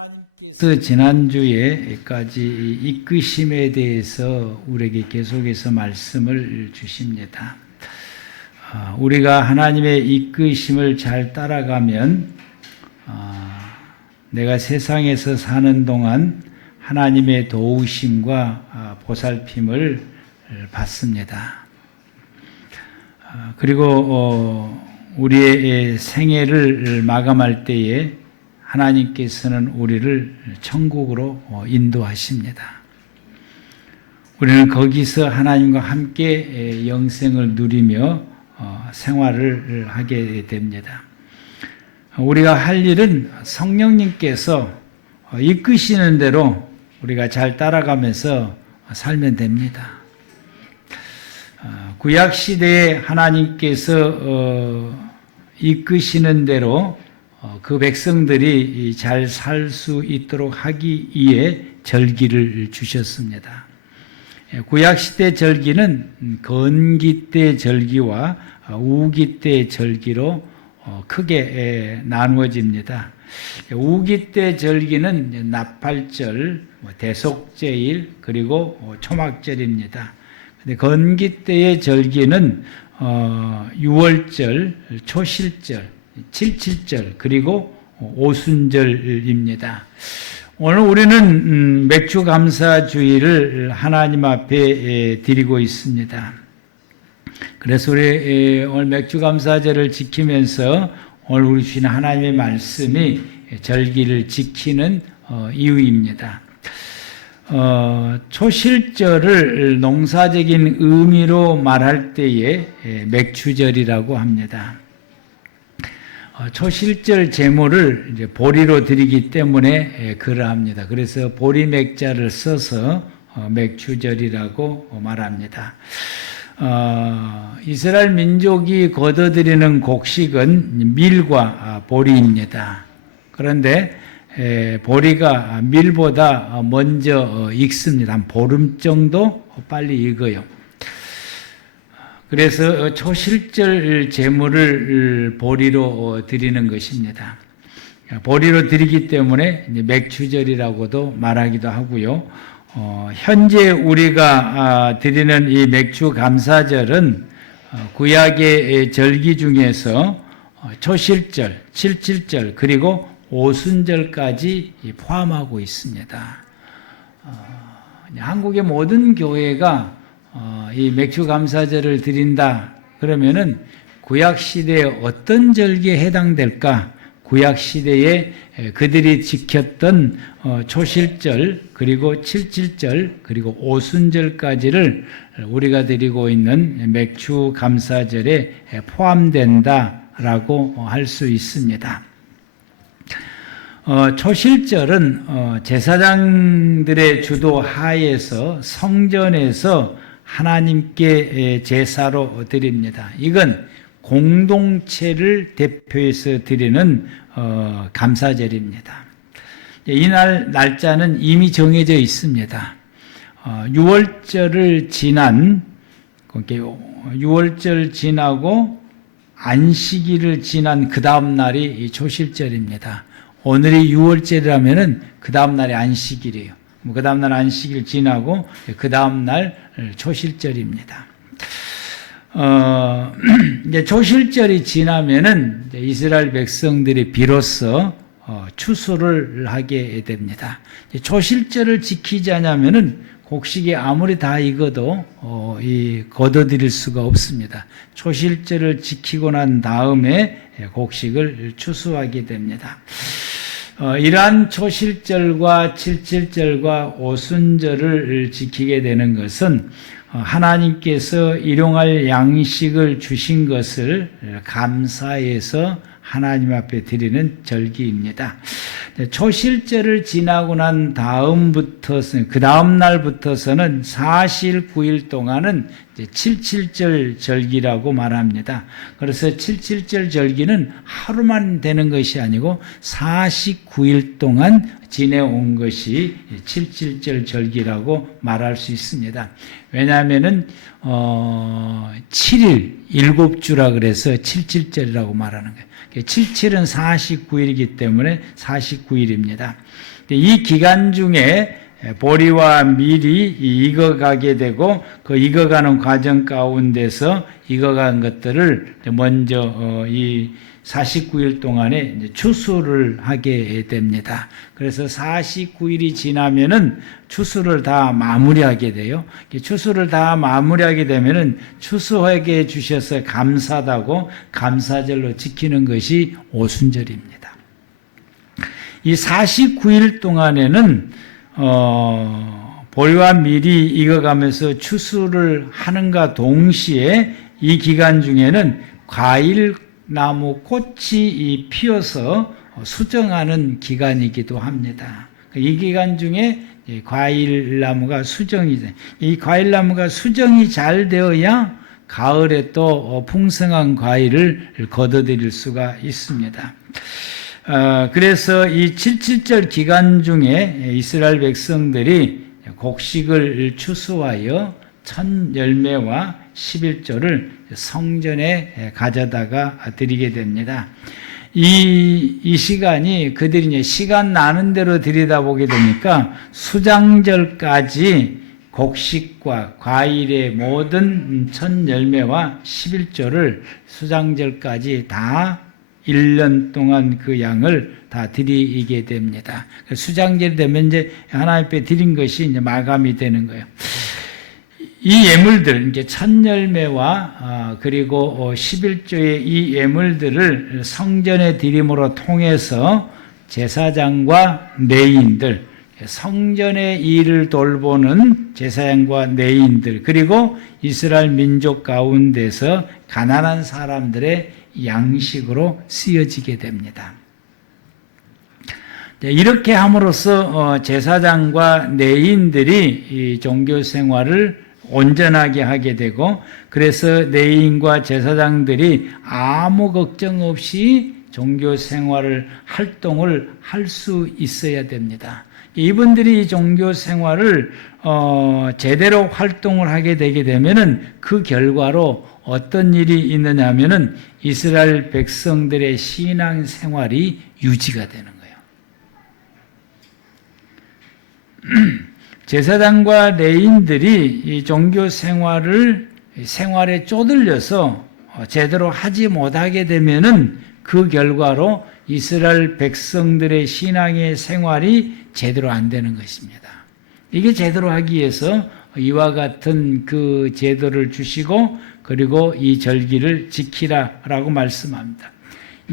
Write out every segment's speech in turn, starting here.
하나님께서 지난주에까지 이끄심에 대해서 우리에게 계속해서 말씀을 주십니다. 우리가 하나님의 이끄심을 잘 따라가면 내가 세상에서 사는 동안 하나님의 도우심과 보살핌을 받습니다. 그리고 우리의 생애를 마감할 때에 하나님께서는 우리를 천국으로 인도하십니다. 우리는 거기서 하나님과 함께 영생을 누리며 생활을 하게 됩니다. 우리가 할 일은 성령님께서 이끄시는 대로 우리가 잘 따라가면서 살면 됩니다. 구약시대에 하나님께서 이끄시는 대로 그 백성들이 잘 살 수 있도록 하기 위해 절기를 주셨습니다. 구약시대 절기는 건기 때 절기와 우기 때 절기로 크게 나누어집니다. 우기 때 절기는 나팔절, 대속제일, 그리고 초막절입니다. 근데 건기 때의 절기는 유월절, 초실절, 칠칠절, 그리고 오순절입니다. 오늘 우리는 맥주 감사주의를 하나님 앞에 드리고 있습니다. 그래서 우리 오늘 맥주 감사제를 지키면서 오늘 우리 주신 하나님의 말씀이 절기를 지키는 이유입니다. 초실절을 농사적인 의미로 말할 때에 맥주절이라고 합니다. 초실절 제물을 이제 보리로 드리기 때문에 그러합니다. 그래서 보리 맥자를 써서 맥주절이라고 말합니다. 이스라엘 민족이 거둬들이는 곡식은 밀과 보리입니다. 그런데 보리가 밀보다 먼저 익습니다. 한 보름 정도 빨리 익어요. 그래서 초실절 제물을 보리로 드리는 것입니다. 보리로 드리기 때문에 맥주절이라고도 말하기도 하고요. 현재 우리가 드리는 이 맥주 감사절은 구약의 절기 중에서 초실절, 칠칠절, 그리고 오순절까지 포함하고 있습니다. 한국의 모든 교회가 이 맥주 감사절을 드린다 그러면은 구약 시대에 어떤 절기에 해당될까? 구약 시대에 그들이 지켰던 초실절, 그리고 칠칠절, 그리고 오순절까지를 우리가 드리고 있는 맥주 감사절에 포함된다라고 할 수 있습니다. 초실절은 제사장들의 주도 하에서 성전에서 하나님께 제사로 드립니다. 이건 공동체를 대표해서 드리는 감사절입니다. 이날 날짜는 이미 정해져 있습니다. 6월절을 지난 6월절 지나고 안식일을 지난 그 다음 날이 초실절입니다. 오늘이 6월절이라면은 그 다음 날이 안식일이에요. 그 다음 날 안식일 지나고 그 다음 날 초실절입니다. 이제 초실절이 지나면은 이스라엘 백성들이 비로소 추수를 하게 됩니다. 초실절을 지키지 않으면은 곡식이 아무리 다 익어도 거둬들일 수가 없습니다. 초실절을 지키고 난 다음에 곡식을 추수하게 됩니다. 이러한 초실절과 칠칠절과 오순절을 지키게 되는 것은 하나님께서 일용할 양식을 주신 것을 감사해서 하나님 앞에 드리는 절기입니다. 초실절을 지나고 난 다음부터서는, 그 다음 날부터서는 사실 9일 동안은 칠칠절 절기라고 말합니다. 그래서 칠칠절 절기는 하루만 되는 것이 아니고 49일 동안 지내온 것이 칠칠절 절기라고 말할 수 있습니다. 왜냐하면은 7일, 7주라 그래서 칠칠절이라고 말하는 거예요. 77은 49일이기 때문에 49일입니다. 이 기간 중에 보리와 밀이 익어가게 되고 그 익어가는 과정 가운데서 익어간 것들을 먼저 이 49일 동안에 이제 추수를 하게 됩니다. 그래서 49일이 지나면은 추수를 다 마무리하게 돼요. 추수를 다 마무리하게 되면은 추수하게 주셔서 감사하다고 감사절로 지키는 것이 오순절입니다. 이 49일 동안에는 보리와 밀이 익어가면서 추수를 하는가 동시에 이 기간 중에는 과일나무 꽃이 피어서 수정하는 기간이기도 합니다. 이 기간 중에 과일나무가 수정이 돼. 이 과일나무가 수정이 잘 되어야 가을에 또 풍성한 과일을 거둬들일 수가 있습니다. 그래서 이 77절 기간 중에 이스라엘 백성들이 곡식을 추수하여 첫 열매와 11조를 성전에 가져다가 드리게 됩니다. 이 시간이 그들이 이제 시간 나는 대로 들여다보게 되니까 수장절까지 곡식과 과일의 모든 첫 열매와 11조를 수장절까지 다 1년 동안 그 양을 다 드리게 됩니다. 수장절이 되면 이제 하나님 앞에 드린 것이 이제 마감이 되는 거예요. 이 예물들, 이제 첫 열매와 그리고 11조의 이 예물들을 성전에 드림으로 통해서 제사장과 레위인들, 성전의 일을 돌보는 제사장과 레위인들, 그리고 이스라엘 민족 가운데서 가난한 사람들의 양식으로 쓰여지게 됩니다. 이렇게 함으로써 제사장과 레위인들이 이 종교 생활을 온전하게 하게 되고, 그래서 레위인과 제사장들이 아무 걱정 없이 종교 생활을 활동을 할 수 있어야 됩니다. 이분들이 종교 생활을 제대로 활동을 하게 되게 되면은 그 결과로 어떤 일이 있느냐 하면은 이스라엘 백성들의 신앙 생활이 유지가 되는 거예요. 제사장과 레위인들이 이 종교 생활에 쪼들려서 제대로 하지 못하게 되면은 그 결과로 이스라엘 백성들의 신앙의 생활이 제대로 안 되는 것입니다. 이게 제대로 하기 위해서 이와 같은 그 제도를 주시고 그리고 이 절기를 지키라라고 말씀합니다.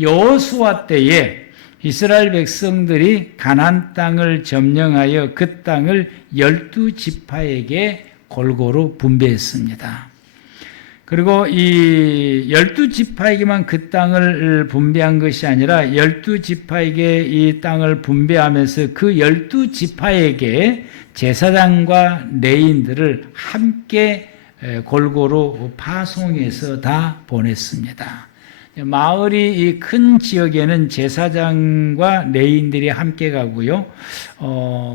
여호수아 때에 이스라엘 백성들이 가나안 땅을 점령하여 그 땅을 12지파에게 골고루 분배했습니다. 그리고 이 12지파에게만 그 땅을 분배한 것이 아니라 12지파에게 이 땅을 분배하면서 그 12지파에게 제사장과 레위인들을 함께 골고루 파송해서 다 보냈습니다. 마을이 큰 지역에는 제사장과 레위인들이 함께 가고요.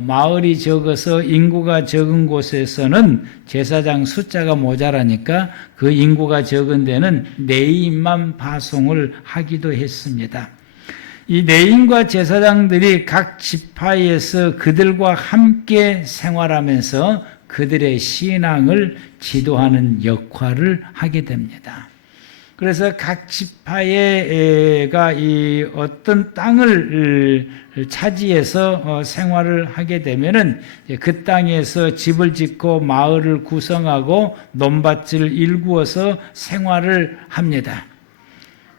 마을이 적어서 인구가 적은 곳에서는 제사장 숫자가 모자라니까 그 인구가 적은 데는 레위인만 파송을 하기도 했습니다. 이 레위인과 제사장들이 각 지파에서 그들과 함께 생활하면서 그들의 신앙을 지도하는 역할을 하게 됩니다. 그래서 각 지파가 이 어떤 땅을 차지해서 생활을 하게 되면은 그 땅에서 집을 짓고 마을을 구성하고 논밭을 일구어서 생활을 합니다.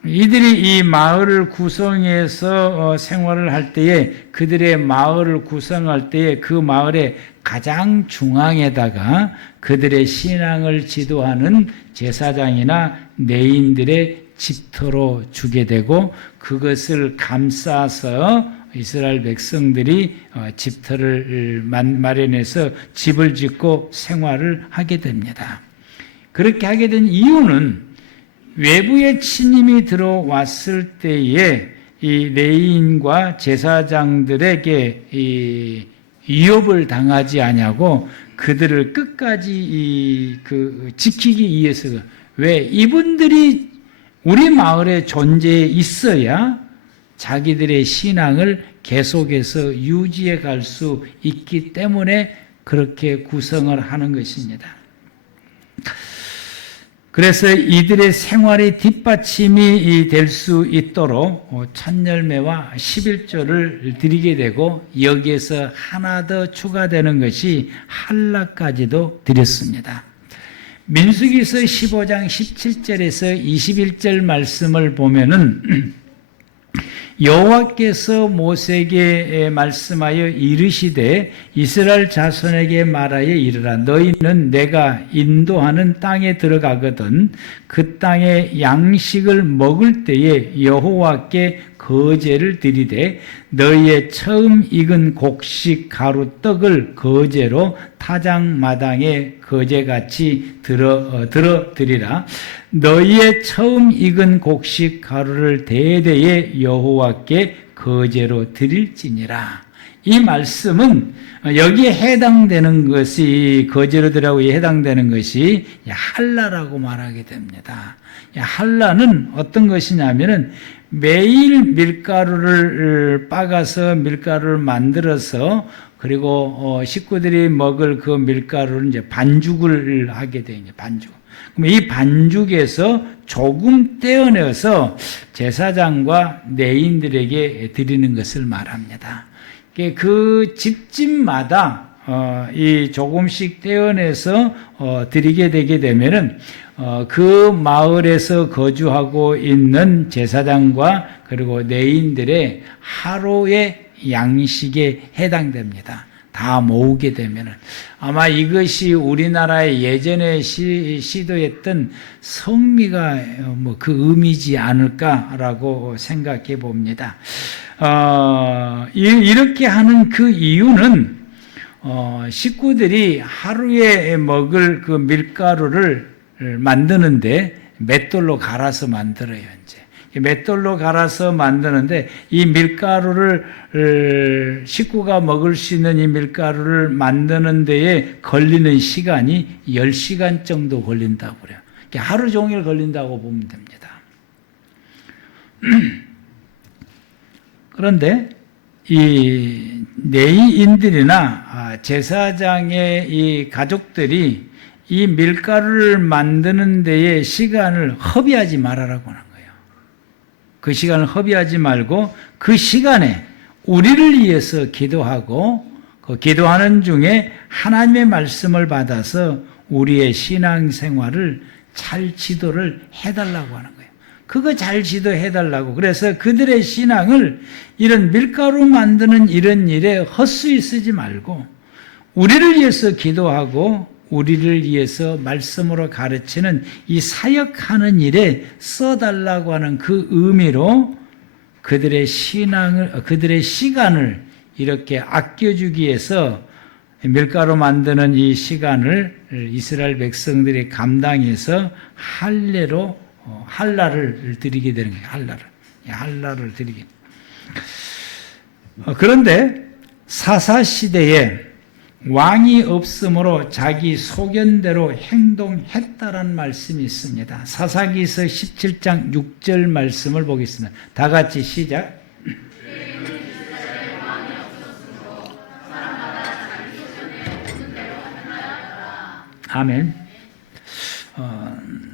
이들이 이 마을을 구성해서 생활을 할 때에 그들의 마을을 구성할 때에 그 마을의 가장 중앙에다가 그들의 신앙을 지도하는 제사장이나 레위인들의 집터로 주게 되고 그것을 감싸서 이스라엘 백성들이 집터를 마련해서 집을 짓고 생활을 하게 됩니다. 그렇게 하게 된 이유는 외부의 침입이 들어왔을 때에 이 레위인과 제사장들에게 이 위협을 당하지 아니하고 그들을 끝까지 지키기 위해서 왜 이분들이 우리 마을에 존재해 있어야 자기들의 신앙을 계속해서 유지해 갈 수 있기 때문에 그렇게 구성을 하는 것입니다. 그래서 이들의 생활의 뒷받침이 될 수 있도록 첫열매와 11조를 드리게 되고 여기에서 하나 더 추가되는 것이 할라까지도 드렸습니다. 민수기서 15장 17절에서 21절 말씀을 보면은 여호와께서 모세에게 말씀하여 이르시되 이스라엘 자손에게 말하여 이르라. 너희는 내가 인도하는 땅에 들어가거든 그 땅의 양식을 먹을 때에 여호와께 거제를 드리되 너희의 처음 익은 곡식 가루 떡을 거제로 타작마당에 거제같이 들어드리라. 너희의 처음 익은 곡식 가루를 대대에 여호와께 거제로 드릴지니라. 이 말씀은 여기에 해당되는 것이 거제로 드리라고 해당되는 것이 할라라고 말하게 됩니다. 할라는 어떤 것이냐면은 매일 밀가루를 빻아서 밀가루를 만들어서 그리고 식구들이 먹을 그 밀가루를 이제 반죽을 하게 돼요. 반죽. 그럼 이 반죽에서 조금 떼어내서 제사장과 내인들에게 드리는 것을 말합니다. 그 집집마다 이 조금씩 떼어내서 드리게 되게 되면은 그 마을에서 거주하고 있는 제사장과 그리고 내인들의 하루의 양식에 해당됩니다. 다 모으게 되면은 아마 이것이 우리나라의 예전에 시도했던 성미가 그 의미지 않을까라고 생각해 봅니다. 이렇게 하는 그 이유는 식구들이 하루에 먹을 그 밀가루를 만드는데 맷돌로 갈아서 만들어요. 이제 맷돌로 갈아서 만드는데 이 밀가루를 식구가 먹을 수 있는 이 밀가루를 만드는 데에 걸리는 시간이 10시간 정도 걸린다고 그래요. 하루 종일 걸린다고 보면 됩니다. 그런데 이 내인들이나 제사장의 이 가족들이 이 밀가루를 만드는 데에 시간을 허비하지 말아라고 하는 거예요. 그 시간을 허비하지 말고 그 시간에 우리를 위해서 기도하고 그 기도하는 중에 하나님의 말씀을 받아서 우리의 신앙생활을 잘 지도를 해달라고 하는 거예요. 그거 잘 지도해달라고. 그래서 그들의 신앙을 이런 밀가루 만드는 이런 일에 헛수이 쓰지 말고 우리를 위해서 기도하고 우리를 위해서 말씀으로 가르치는 이 사역하는 일에 써달라고 하는 그 의미로 그들의 그들의 시간을 이렇게 아껴주기 위해서 밀가루 만드는 이 시간을 이스라엘 백성들이 감당해서 할라를 드리게 되는 거예요. 할라를 드리게. 그런데 사사시대에 왕이 없으므로 자기 소견대로 행동했다라는 말씀이 있습니다. 사사기서 17장 6절 말씀을 보겠습니다. 다 같이 시작. 아멘.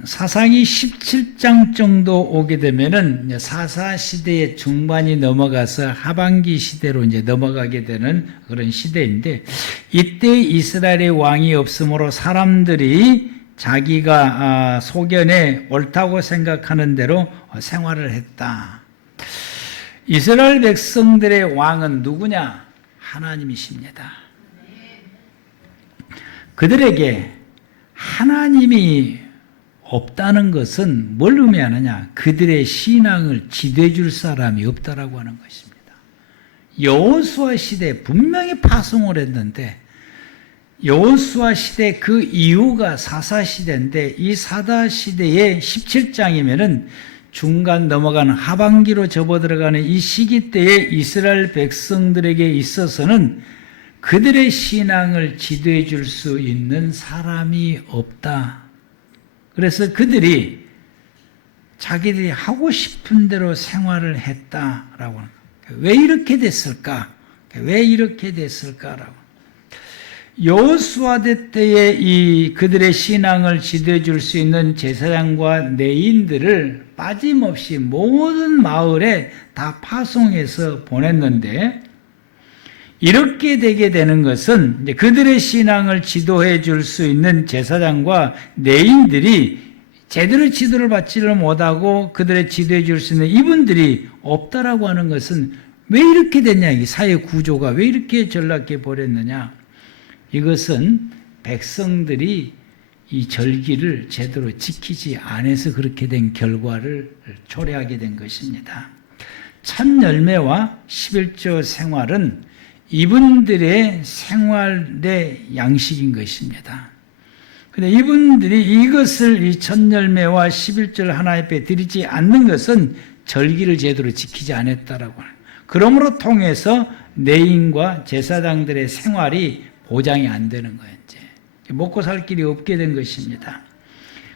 사상이 17장 정도 오게 되면은 사사시대의 중반이 넘어가서 하반기 시대로 이제 넘어가게 되는 그런 시대인데 이때 이스라엘의 왕이 없으므로 사람들이 자기가 소견에 옳다고 생각하는 대로 생활을 했다. 이스라엘 백성들의 왕은 누구냐? 하나님이십니다. 그들에게 하나님이 없다는 것은 뭘 의미하느냐? 그들의 신앙을 지도해 줄 사람이 없다라고 하는 것입니다. 여호수아 시대에 분명히 파송을 했는데 여호수아 시대 그 이후가 사사시대인데 이 사사시대의 17장이면은 중간 넘어가는 하반기로 접어들어가는 이 시기 때에 이스라엘 백성들에게 있어서는 그들의 신앙을 지도해 줄 수 있는 사람이 없다. 그래서 그들이 자기들이 하고 싶은 대로 생활을 했다라고 하는 거예요. 왜 이렇게 됐을까? 왜 이렇게 됐을까라고. 여호수아 때에 이 그들의 신앙을 지도해 줄 수 있는 제사장과 레위인들을 빠짐없이 모든 마을에 다 파송해서 보냈는데, 이렇게 되게 되는 것은 이제 그들의 신앙을 지도해 줄 수 있는 제사장과 레위인들이 제대로 지도를 받지를 못하고 그들의 지도해 줄 수 있는 이분들이 없다라고 하는 것은 왜 이렇게 됐냐, 이 사회 구조가 왜 이렇게 전락해 버렸느냐. 이것은 백성들이 이 절기를 제대로 지키지 않아서 그렇게 된 결과를 초래하게 된 것입니다. 첫 열매와 11조 생활은 이분들의 생활의 양식인 것입니다. 그런데 이분들이 이것을 이 첫 열매와 11조를 하나님 앞에 드리지 않는 것은 절기를 제대로 지키지 않았다라고 해요. 그러므로 통해서 레위인과 제사장들의 생활이 보장이 안 되는 거예요. 이제 먹고 살 길이 없게 된 것입니다.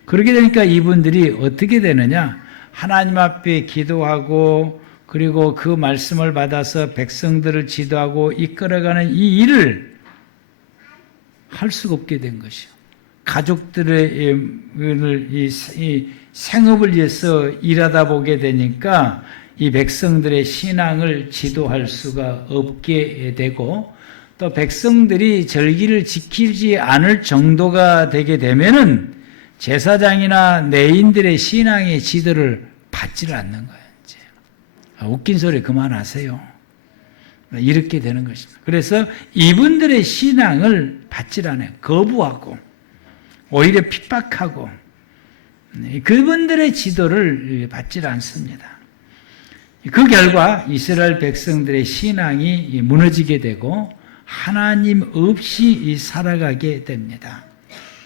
그렇게 되니까 이분들이 어떻게 되느냐? 하나님 앞에 기도하고 그리고 그 말씀을 받아서 백성들을 지도하고 이끌어가는 이 일을 할 수가 없게 된 것이요. 가족들의 이 생업을 위해서 일하다 보게 되니까 이 백성들의 신앙을 지도할 수가 없게 되고, 또 백성들이 절기를 지키지 않을 정도가 되게 되면은 제사장이나 레위인들의 신앙의 지도를 받지를 않는 거예요. 이제. 웃긴 소리 그만하세요. 이렇게 되는 것입니다. 그래서 이분들의 신앙을 받질 않아요. 거부하고 오히려 핍박하고 그분들의 지도를 받질 않습니다. 그 결과 이스라엘 백성들의 신앙이 무너지게 되고 하나님 없이 살아가게 됩니다.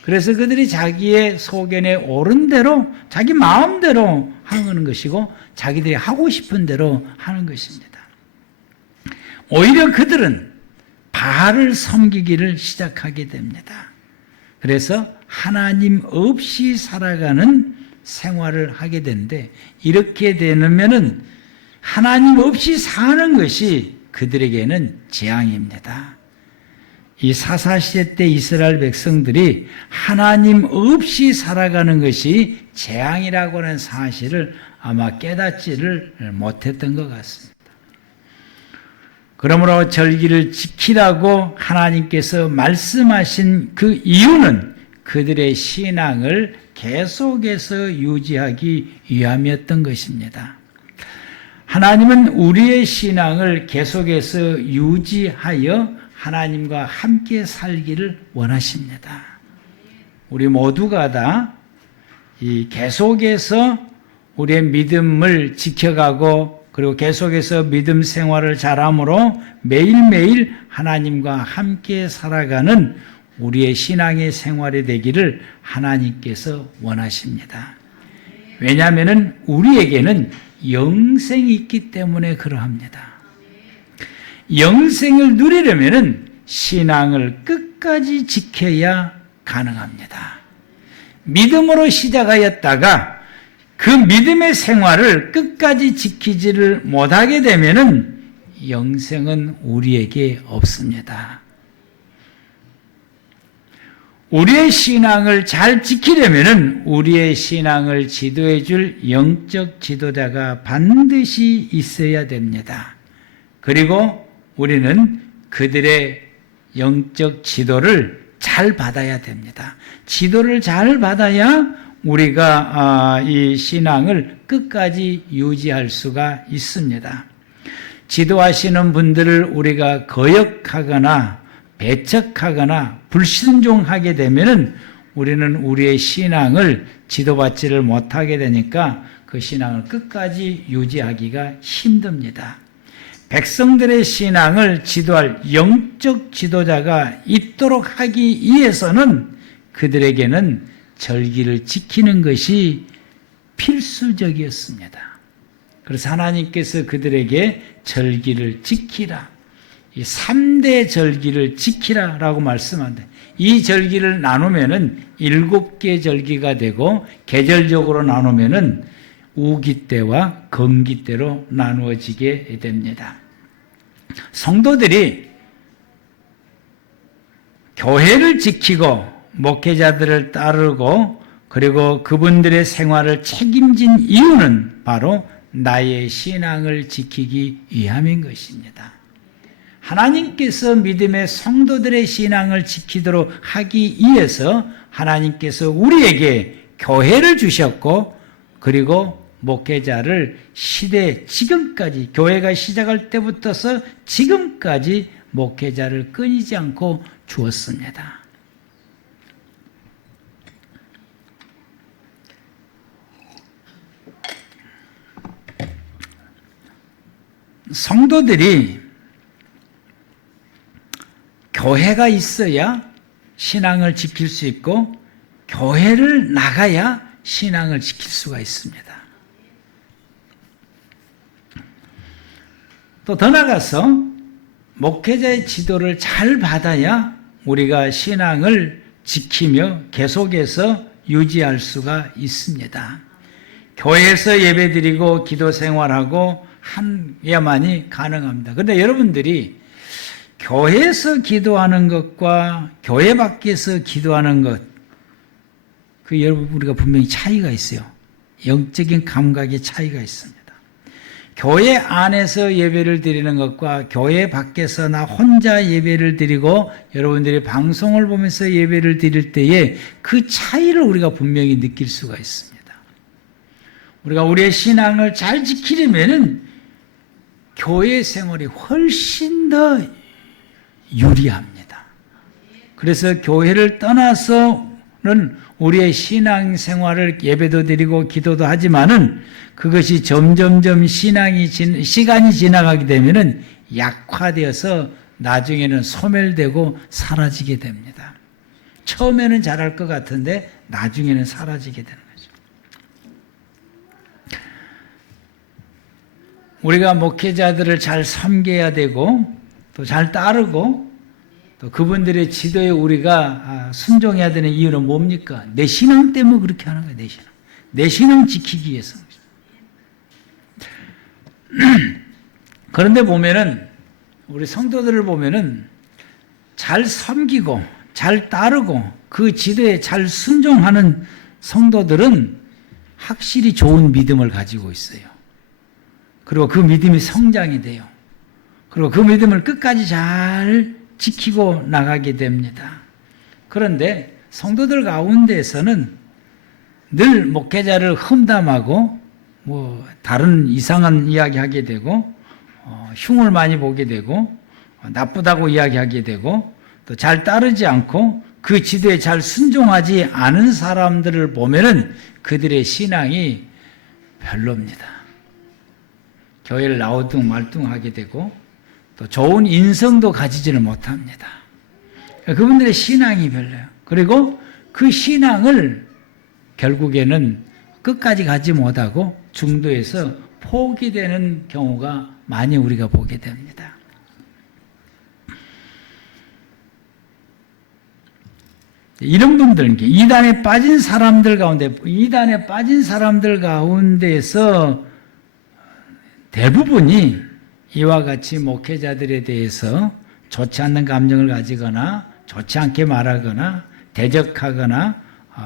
그래서 그들이 자기의 소견에 옳은 대로 자기 마음대로 하는 것이고 자기들이 하고 싶은 대로 하는 것입니다. 오히려 그들은 바알을 섬기기를 시작하게 됩니다. 그래서 하나님 없이 살아가는 생활을 하게 되는데, 이렇게 되면은 하나님 없이 사는 것이 그들에게는 재앙입니다. 이 사사시대 때 이스라엘 백성들이 하나님 없이 살아가는 것이 재앙이라고 하는 사실을 아마 깨닫지를 못했던 것 같습니다. 그러므로 절기를 지키라고 하나님께서 말씀하신 그 이유는 그들의 신앙을 계속해서 유지하기 위함이었던 것입니다. 하나님은 우리의 신앙을 계속해서 유지하여 하나님과 함께 살기를 원하십니다. 우리 모두가 다 이 계속해서 우리의 믿음을 지켜가고 그리고 계속해서 믿음 생활을 잘함으로 매일매일 하나님과 함께 살아가는 우리의 신앙의 생활이 되기를 하나님께서 원하십니다. 왜냐하면 우리에게는 영생이 있기 때문에 그러합니다. 영생을 누리려면 신앙을 끝까지 지켜야 가능합니다. 믿음으로 시작하였다가 그 믿음의 생활을 끝까지 지키지를 못하게 되면 영생은 우리에게 없습니다. 우리의 신앙을 잘 지키려면 우리의 신앙을 지도해 줄 영적 지도자가 반드시 있어야 됩니다. 그리고 우리는 그들의 영적 지도를 잘 받아야 됩니다. 지도를 잘 받아야 우리가 이 신앙을 끝까지 유지할 수가 있습니다. 지도하시는 분들을 우리가 거역하거나 배척하거나 불순종하게 되면은 우리는 우리의 신앙을 지도받지를 못하게 되니까 그 신앙을 끝까지 유지하기가 힘듭니다. 백성들의 신앙을 지도할 영적 지도자가 있도록 하기 위해서는 그들에게는 절기를 지키는 것이 필수적이었습니다. 그래서 하나님께서 그들에게 절기를 지키라, 이 3대 절기를 지키라라고 말씀한다. 이 절기를 나누면은 7개 절기가 되고 계절적으로 나누면은 우기 때와 건기 때로 나누어지게 됩니다. 성도들이 교회를 지키고 목회자들을 따르고 그리고 그분들의 생활을 책임진 이유는 바로 나의 신앙을 지키기 위함인 것입니다. 하나님께서 믿음의 성도들의 신앙을 지키도록 하기 위해서 하나님께서 우리에게 교회를 주셨고 그리고 목회자를 시대 지금까지 교회가 시작할 때부터서 지금까지 목회자를 끊이지 않고 주었습니다. 성도들이 교회가 있어야 신앙을 지킬 수 있고 교회를 나가야 신앙을 지킬 수가 있습니다. 또 더 나아가서 목회자의 지도를 잘 받아야 우리가 신앙을 지키며 계속해서 유지할 수가 있습니다. 교회에서 예배드리고 기도 생활하고 해야만이 가능합니다. 그런데 여러분들이 교회에서 기도하는 것과 교회 밖에서 기도하는 것, 여러분 우리가 분명히 차이가 있어요. 영적인 감각의 차이가 있습니다. 교회 안에서 예배를 드리는 것과 교회 밖에서 나 혼자 예배를 드리고 여러분들이 방송을 보면서 예배를 드릴 때에 그 차이를 우리가 분명히 느낄 수가 있습니다. 우리가 우리의 신앙을 잘 지키려면은 교회 생활이 훨씬 더 유리합니다. 그래서 교회를 떠나서는 우리의 신앙 생활을 예배도 드리고 기도도 하지만은 그것이 점점점 시간이 지나가게 되면은 약화되어서 나중에는 소멸되고 사라지게 됩니다. 처음에는 잘할 것 같은데 나중에는 사라지게 되는 거죠. 우리가 목회자들을 잘 섬겨야 되고 또 잘 따르고 또 그분들의 지도에 우리가 순종해야 되는 이유는 뭡니까? 내 신앙 때문에 그렇게 하는 거예요. 내 신앙. 내 신앙 지키기 위해서. 그런데 보면은 우리 성도들을 보면은 잘 섬기고 잘 따르고 그 지도에 잘 순종하는 성도들은 확실히 좋은 믿음을 가지고 있어요. 그리고 그 믿음이 성장이 돼요. 그리고 그 믿음을 끝까지 잘 지키고 나가게 됩니다. 그런데 성도들 가운데에서는 늘 목회자를 험담하고 다른 이상한 이야기 하게 되고 흉을 많이 보게 되고 나쁘다고 이야기하게 되고 또 잘 따르지 않고 그 지도에 잘 순종하지 않은 사람들을 보면은 그들의 신앙이 별로입니다. 교회를 나오뚱말뚱하게 되고 또 좋은 인성도 가지지를 못합니다. 그분들의 신앙이 별로예요. 그리고 그 신앙을 결국에는 끝까지 가지 못하고 중도에서 포기되는 경우가 많이 우리가 보게 됩니다. 이런 분들, 이단에 빠진 사람들 가운데에서 대부분이 이와 같이 목회자들에 대해서 좋지 않는 감정을 가지거나 좋지 않게 말하거나 대적하거나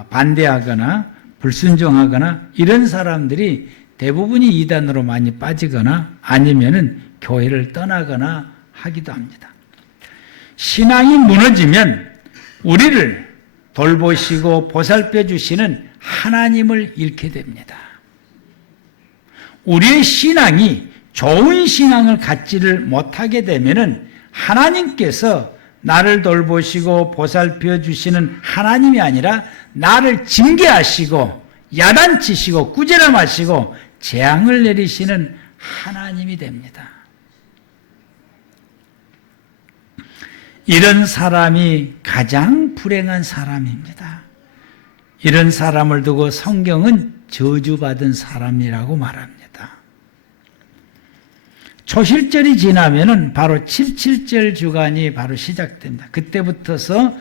반대하거나 불순종하거나 이런 사람들이 대부분이 이단으로 많이 빠지거나 아니면은 교회를 떠나거나 하기도 합니다. 신앙이 무너지면 우리를 돌보시고 보살펴 주시는 하나님을 잃게 됩니다. 우리의 신앙이 좋은 신앙을 갖지를 못하게 되면은 하나님께서 나를 돌보시고 보살펴 주시는 하나님이 아니라 나를 징계하시고 야단치시고 꾸지람하시고 재앙을 내리시는 하나님이 됩니다. 이런 사람이 가장 불행한 사람입니다. 이런 사람을 두고 성경은 저주받은 사람이라고 말합니다. 초실절이 지나면은 바로 77절 주간이 바로 시작됩니다. 그때부터서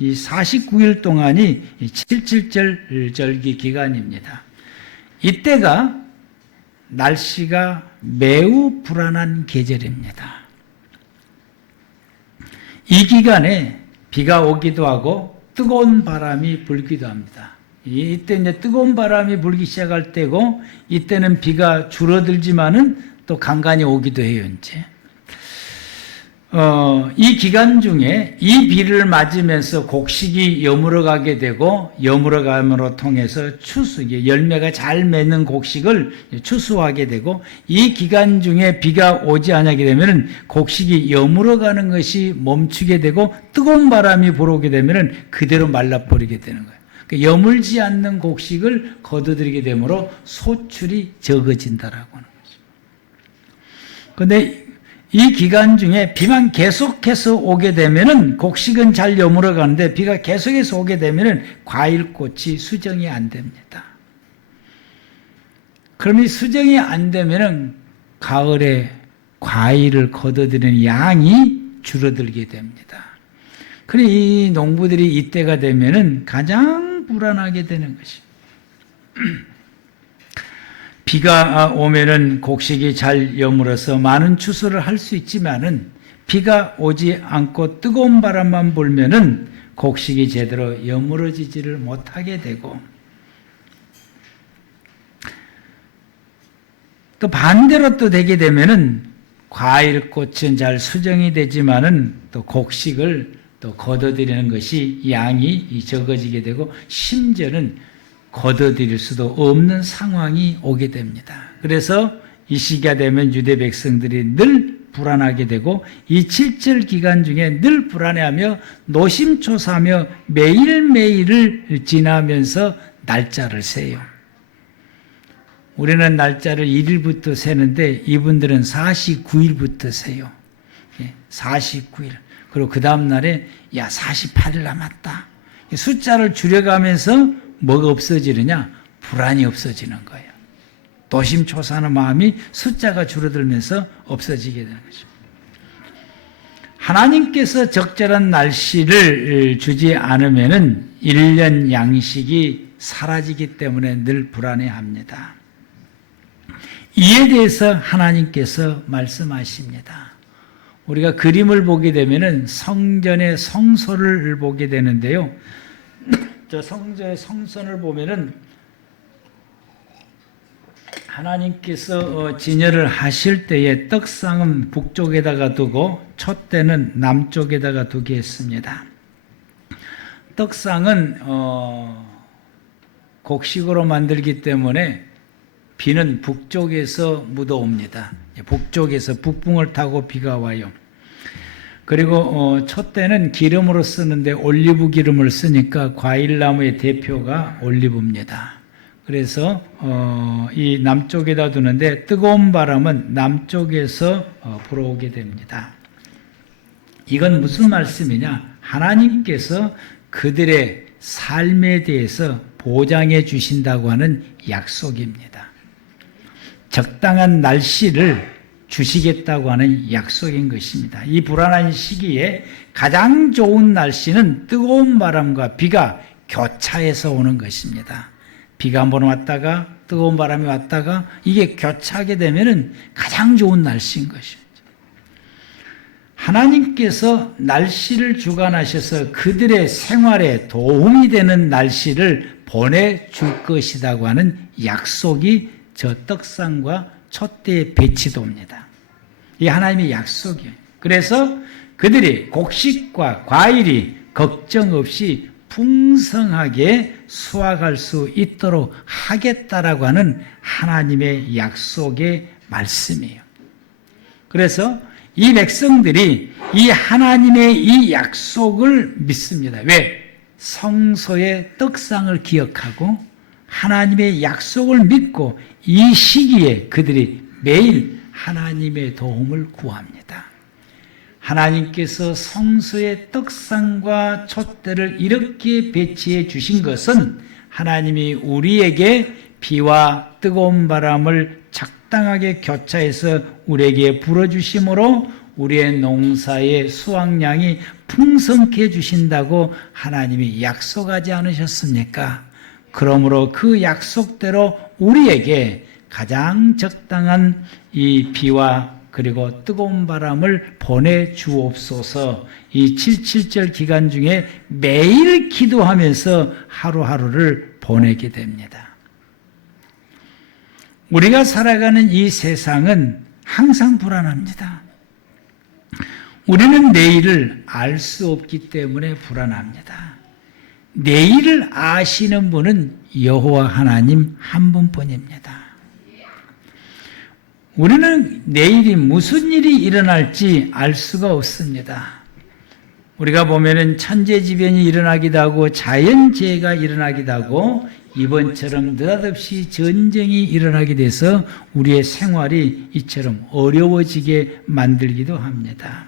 이 49일 동안이 77절 절기 기간입니다. 이때가 날씨가 매우 불안한 계절입니다. 이 기간에 비가 오기도 하고 뜨거운 바람이 불기도 합니다. 이때 이제 뜨거운 바람이 불기 시작할 때고, 이때는 비가 줄어들지만은 또 간간히 오기도 해요, 이제. 이 기간 중에 이 비를 맞으면서 곡식이 여물어 가게 되고, 여물어 감으로 통해서 열매가 잘 맺는 곡식을 추수하게 되고, 이 기간 중에 비가 오지 않게 되면 곡식이 여물어 가는 것이 멈추게 되고, 뜨거운 바람이 불어오게 되면 그대로 말라버리게 되는 거예요. 여물지 않는 곡식을 거둬들이게 되므로 소출이 적어진다라고 하는 거죠. 그런데 이 기간 중에 비만 계속해서 오게 되면은 곡식은 잘 여물어 가는데, 비가 계속해서 오게 되면은 과일꽃이 수정이 안 됩니다. 그럼 이 수정이 안 되면은 가을에 과일을 거둬들이는 양이 줄어들게 됩니다. 그래, 이 농부들이 이때가 되면은 가장 불안하게 되는 것입니다. 비가 오면은 곡식이 잘 여물어서 많은 추수를 할 수 있지만은, 비가 오지 않고 뜨거운 바람만 불면은 곡식이 제대로 여물어지지를 못하게 되고, 또 반대로 또 되게 되면은 과일꽃은 잘 수정이 되지만은 또 곡식을 또 거둬들이는 것이 양이 적어지게 되고, 심지어는 거둬들일 수도 없는 상황이 오게 됩니다. 그래서 이 시기가 되면 유대 백성들이 늘 불안하게 되고, 이 7절 기간 중에 늘 불안해하며 노심초사하며 매일매일을 지나면서 날짜를 세요. 우리는 날짜를 1일부터 세는데 이분들은 49일부터 세요. 49일. 그리고 그 다음 날에 48일 남았다. 숫자를 줄여가면서 뭐가 없어지느냐? 불안이 없어지는 거예요. 노심초사하는 마음이 숫자가 줄어들면서 없어지게 되는 거죠. 하나님께서 적절한 날씨를 주지 않으면은 1년 양식이 사라지기 때문에 늘 불안해합니다. 이에 대해서 하나님께서 말씀하십니다. 우리가 그림을 보게 되면은 성전의 성소를 보게 되는데요. 저 성전의 성전을 보면은 하나님께서 진열을 하실 때에 떡상은 북쪽에다가 두고 촛대는 남쪽에다가 두게 했습니다. 떡상은 곡식으로 만들기 때문에 비는 북쪽에서 묻어옵니다. 북쪽에서 북풍을 타고 비가 와요. 그리고 촛대는 기름으로 쓰는데 올리브 기름을 쓰니까 과일나무의 대표가 올리브입니다. 그래서 이 남쪽에다 두는데 뜨거운 바람은 남쪽에서 불어오게 됩니다. 이건 무슨 말씀이냐? 하나님께서 그들의 삶에 대해서 보장해 주신다고 하는 약속입니다. 적당한 날씨를 주시겠다고 하는 약속인 것입니다. 이 불안한 시기에 가장 좋은 날씨는 뜨거운 바람과 비가 교차해서 오는 것입니다. 비가 한번 왔다가 뜨거운 바람이 왔다가 이게 교차하게 되면은 가장 좋은 날씨인 것입니다. 하나님께서 날씨를 주관하셔서 그들의 생활에 도움이 되는 날씨를 보내줄 것이라고 하는 약속이 저 떡상과 촛대의 배치도입니다. 이 하나님의 약속이에요. 그래서 그들이 곡식과 과일이 걱정 없이 풍성하게 수확할 수 있도록 하겠다라고 하는 하나님의 약속의 말씀이에요. 그래서 이 백성들이 이 하나님의 이 약속을 믿습니다. 왜? 성소의 떡상을 기억하고 하나님의 약속을 믿고 이 시기에 그들이 매일 하나님의 도움을 구합니다. 하나님께서 성소의 떡상과 촛대를 이렇게 배치해 주신 것은 하나님이 우리에게 비와 뜨거운 바람을 적당하게 교차해서 우리에게 불어주심으로 우리의 농사의 수확량이 풍성케 주신다고 하나님이 약속하지 않으셨습니까? 그러므로 그 약속대로 우리에게 가장 적당한 이 비와 그리고 뜨거운 바람을 보내주옵소서. 이 77절 기간 중에 매일 기도하면서 하루하루를 보내게 됩니다. 우리가 살아가는 이 세상은 항상 불안합니다. 우리는 내일을 알 수 없기 때문에 불안합니다. 내일을 아시는 분은 여호와 하나님 한 분뿐입니다. 우리는 내일이 무슨 일이 일어날지 알 수가 없습니다. 우리가 보면은 천재지변이 일어나기도 하고 자연재해가 일어나기도 하고 이번처럼 느닷없이 전쟁이 일어나게 돼서 우리의 생활이 이처럼 어려워지게 만들기도 합니다.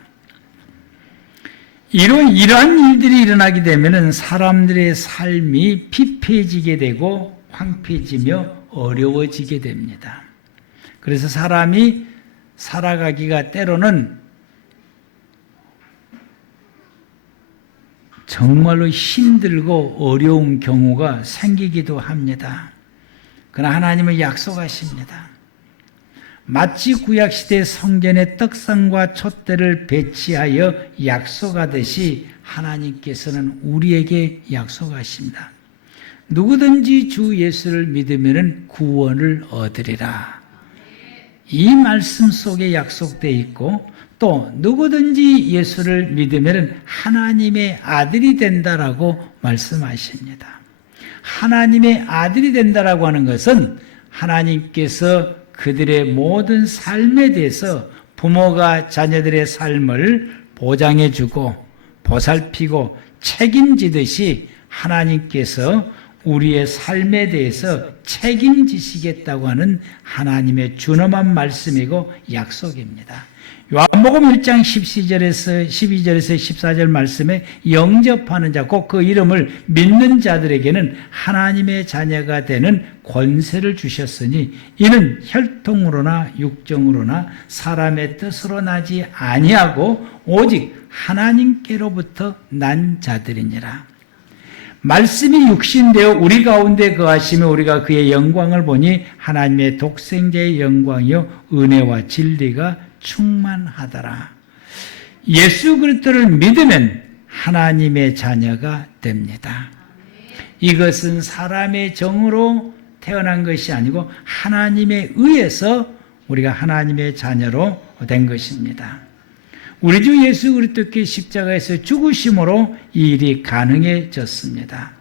이러한 일들이 일어나게 되면 사람들의 삶이 피폐해지게 되고 황폐해지며 어려워지게 됩니다. 그래서 사람이 살아가기가 때로는 정말로 힘들고 어려운 경우가 생기기도 합니다. 그러나 하나님은 약속하십니다. 마치 구약시대 성전에 떡상과 촛대를 배치하여 약속하듯이 하나님께서는 우리에게 약속하십니다. 누구든지 주 예수를 믿으면 구원을 얻으리라. 이 말씀 속에 약속되어 있고 또 누구든지 예수를 믿으면 하나님의 아들이 된다라고 말씀하십니다. 하나님의 아들이 된다라고 하는 것은 하나님께서 그들의 모든 삶에 대해서 부모가 자녀들의 삶을 보장해주고 보살피고 책임지듯이 하나님께서 우리의 삶에 대해서 책임지시겠다고 하는 하나님의 준엄한 말씀이고 약속입니다. 요한복음 1장 12절에서 14절 말씀에 영접하는 자, 곧 그 이름을 믿는 자들에게는 하나님의 자녀가 되는 권세를 주셨으니 이는 혈통으로나 육정으로나 사람의 뜻으로 나지 아니하고 오직 하나님께로부터 난 자들이니라. 말씀이 육신되어 우리 가운데 거하시며 우리가 그의 영광을 보니 하나님의 독생자의 영광이요 은혜와 진리가 충만하더라. 예수 그리스도를 믿으면 하나님의 자녀가 됩니다. 이것은 사람의 정으로 태어난 것이 아니고 하나님에 의해서 우리가 하나님의 자녀로 된 것입니다. 우리 주 예수 그리스도께 십자가에서 죽으심으로 이 일이 가능해졌습니다.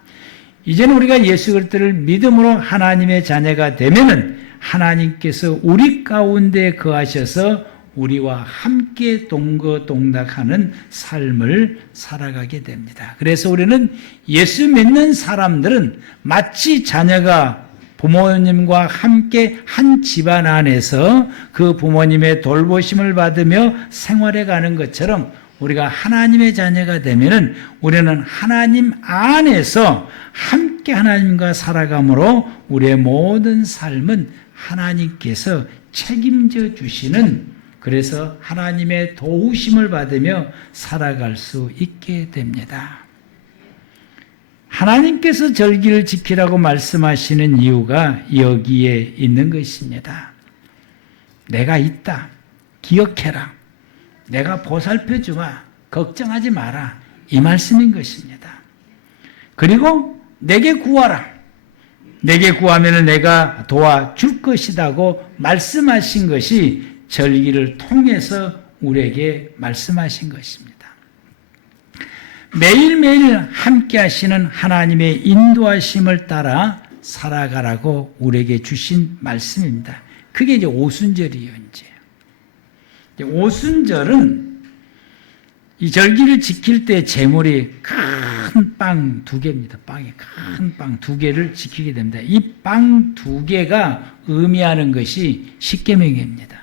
이제는 우리가 예수 그리스도를 믿음으로 하나님의 자녀가 되면은 하나님께서 우리 가운데 거하셔서 우리와 함께 동거동락하는 삶을 살아가게 됩니다. 그래서 우리는 예수 믿는 사람들은 마치 자녀가 부모님과 함께 한 집안 안에서 그 부모님의 돌보심을 받으며 생활해 가는 것처럼 우리가 하나님의 자녀가 되면은 우리는 하나님 안에서 함께 하나님과 살아감으로 우리의 모든 삶은 하나님께서 책임져 주시는, 그래서 하나님의 도우심을 받으며 살아갈 수 있게 됩니다. 하나님께서 절기를 지키라고 말씀하시는 이유가 여기에 있는 것입니다. 내가 있다. 기억해라. 내가 보살펴 주마. 걱정하지 마라. 이 말씀인 것입니다. 그리고 내게 구하라. 내게 구하면 내가 도와줄 것이라고 말씀하신 것이 절기를 통해서 우리에게 말씀하신 것입니다. 매일매일 함께 하시는 하나님의 인도하심을 따라 살아가라고 우리에게 주신 말씀입니다. 그게 이제 오순절이에요. 이제 오순절은 이 절기를 지킬 때 제물이 큰 빵 2개입니다. 빵이 큰 빵 2개를 지키게 됩니다. 이 빵 2개가 의미하는 것이 십계명입니다.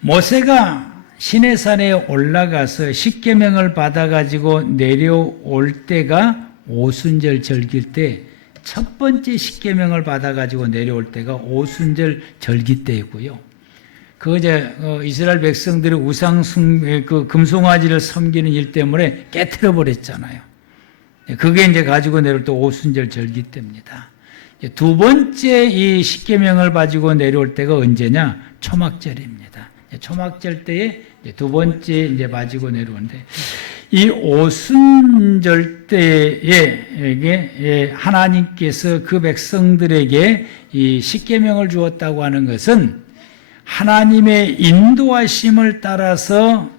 모세가 시내산에 올라가서 십계명을 받아가지고 내려올 때가 오순절 절기일 때, 첫 번째 십계명을 받아가지고 내려올 때가 오순절 절기 때이고요. 이스라엘 백성들이 그 금송아지를 섬기는 일 때문에 깨트려 버렸잖아요. 그게 이제 가지고 내려올 때 오순절 절기 때입니다. 두 번째 이 십계명을 가지고 내려올 때가 언제냐? 초막절입니다. 초막절 때에 두 번째 이제 가지고 내려오는데, 이 오순절 때에 하나님께서 그 백성들에게 이 십계명을 주었다고 하는 것은 하나님의 인도하심을 따라서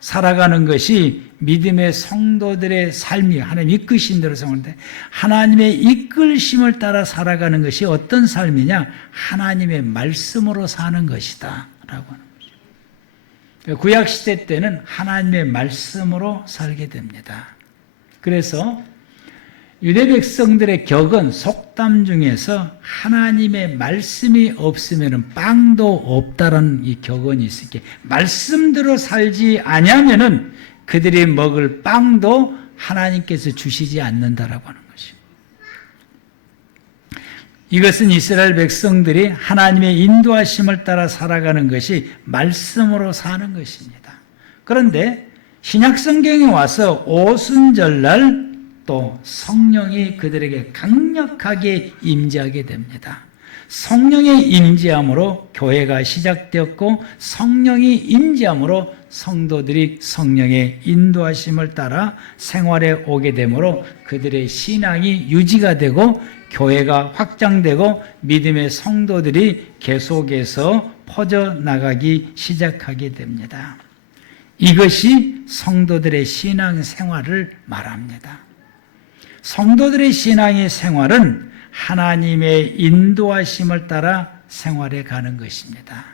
살아가는 것이 믿음의 성도들의 삶이 하나님 이끄신 대로 사는데, 하나님의 이끌심을 따라 살아가는 것이 어떤 삶이냐? 하나님의 말씀으로 사는 것이다 라고 하는 것이죠. 구약시대 때는 하나님의 말씀으로 살게 됩니다. 그래서 유대 백성들의 격은 속담 중에서 하나님의 말씀이 없으면 빵도 없다라는 이 격언이 있을게, 말씀대로 살지 아니하면은 그들이 먹을 빵도 하나님께서 주시지 않는다라고 하는 것입니다. 이것은 이스라엘 백성들이 하나님의 인도하심을 따라 살아가는 것이 말씀으로 사는 것입니다. 그런데 신약 성경에 와서 오순절날 또 성령이 그들에게 강력하게 임재하게 됩니다. 성령의 임재함으로 교회가 시작되었고, 성령이 임재함으로 성도들이 성령의 인도하심을 따라 생활에 오게 되므로 그들의 신앙이 유지가 되고 교회가 확장되고 믿음의 성도들이 계속해서 퍼져나가기 시작하게 됩니다. 이것이 성도들의 신앙 생활을 말합니다. 성도들의 신앙의 생활은 하나님의 인도하심을 따라 생활해 가는 것입니다.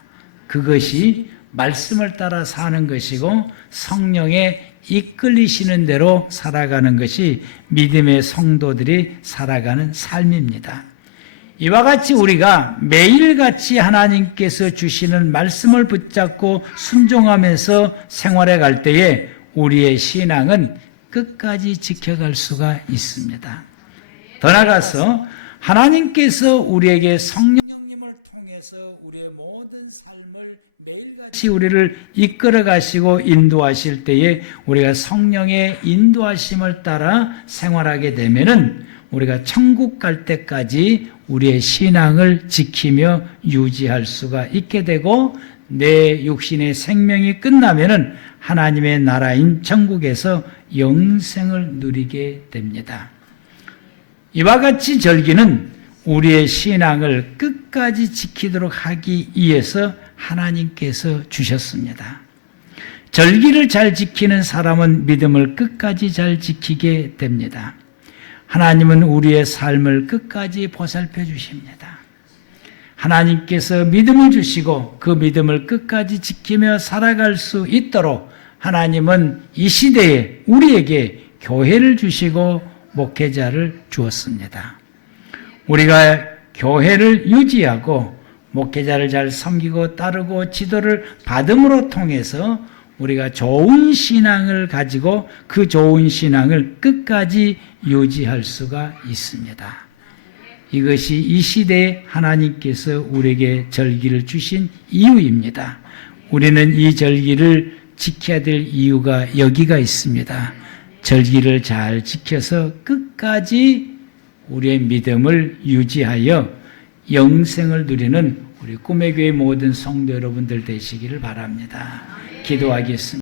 그것이 말씀을 따라 사는 것이고 성령의 이끌리시는 대로 살아가는 것이 믿음의 성도들이 살아가는 삶입니다. 이와 같이 우리가 매일같이 하나님께서 주시는 말씀을 붙잡고 순종하면서 생활해 갈 때에 우리의 신앙은 끝까지 지켜갈 수가 있습니다. 더 나아가서 하나님께서 우리에게 성령님을 통해서 우리의 모든 삶을 매일같이 우리를 이끌어 가시고 인도하실 때에 우리가 성령의 인도하심을 따라 생활하게 되면은 우리가 천국 갈 때까지 우리의 신앙을 지키며 유지할 수가 있게 되고, 내 육신의 생명이 끝나면은 하나님의 나라인 천국에서 영생을 누리게 됩니다. 이와 같이 절기는 우리의 신앙을 끝까지 지키도록 하기 위해서 하나님께서 주셨습니다. 절기를 잘 지키는 사람은 믿음을 끝까지 잘 지키게 됩니다. 하나님은 우리의 삶을 끝까지 보살펴 주십니다. 하나님께서 믿음을 주시고 그 믿음을 끝까지 지키며 살아갈 수 있도록 하나님은 이 시대에 우리에게 교회를 주시고 목회자를 주었습니다. 우리가 교회를 유지하고 목회자를 잘 섬기고 따르고 지도를 받음으로 통해서 우리가 좋은 신앙을 가지고 그 좋은 신앙을 끝까지 유지할 수가 있습니다. 이것이 이 시대에 하나님께서 우리에게 절기를 주신 이유입니다. 우리는 이 절기를 지켜야 될 이유가 여기가 있습니다. 절기를 잘 지켜서 끝까지 우리의 믿음을 유지하여 영생을 누리는 우리 꿈의 교회 모든 성도 여러분들 되시기를 바랍니다. 기도하겠습니다.